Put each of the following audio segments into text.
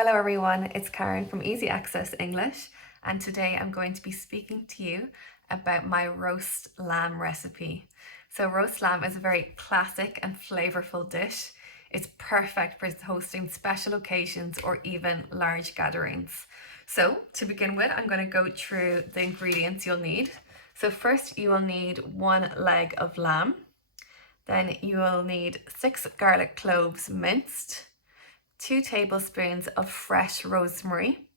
Hello everyone, it's Karen from Easy Access English, and today I'm going to be speaking to you about my roast lamb recipe. So roast lamb is a very classic and flavorful dish. It's perfect for hosting special occasions or even large gatherings. So to begin with, I'm going to go through the ingredients you'll need. So first you will need 1 leg of lamb. Then you will need 6 garlic cloves minced, 2 tablespoons of fresh rosemary,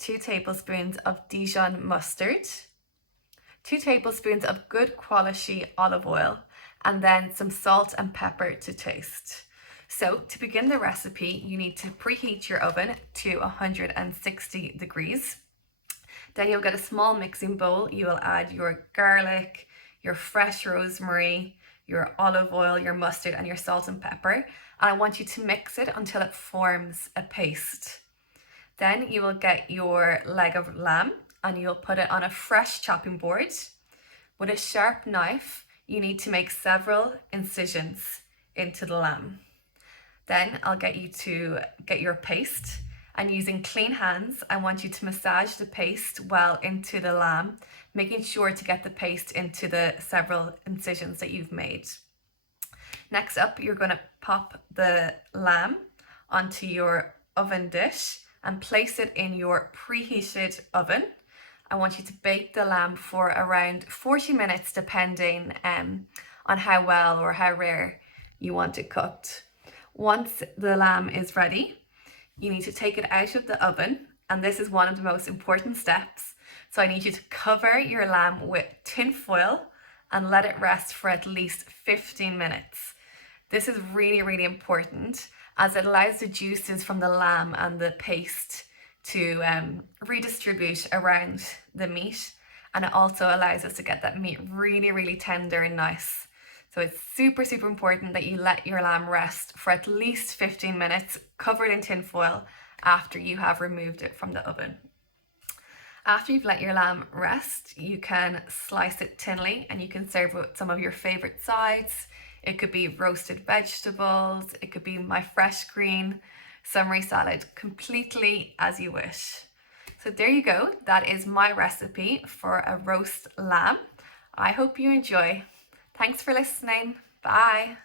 2 tablespoons of Dijon mustard, 2 tablespoons of good quality olive oil, and then some salt and pepper to taste. So to begin the recipe, you need to preheat your oven to 160 degrees. Then you'll get a small mixing bowl. You will add your garlic, your fresh rosemary, your olive oil, your mustard, and your salt and pepper. And I want you to mix it until it forms a paste. Then you will get your leg of lamb and you'll put it on a fresh chopping board. With a sharp knife, you need to make several incisions into the lamb. Then I'll get you to get your paste, and using clean hands, I want you to massage the paste well into the lamb, making sure to get the paste into the several incisions that you've made. Next up, you're going to pop the lamb onto your oven dish and place it in your preheated oven. I want you to bake the lamb for around 40 minutes, depending on how well or how rare you want it cooked. Once the lamb is ready, you need to take it out of the oven, and this is one of the most important steps. So I need you to cover your lamb with tin foil and let it rest for at least 15 minutes. This is really, really important as it allows the juices from the lamb and the paste to redistribute around the meat, and it also allows us to get that meat really, really tender and nice. So it's super, super important that you let your lamb rest for at least 15 minutes covered in tin foil after you have removed it from the oven. After you've let your lamb rest, you can slice it thinly and you can serve it with some of your favorite sides. It could be roasted vegetables, it could be my fresh green summery salad, completely as you wish. So there you go, that is my recipe for a roast lamb. I hope you enjoy. Thanks for listening. Bye.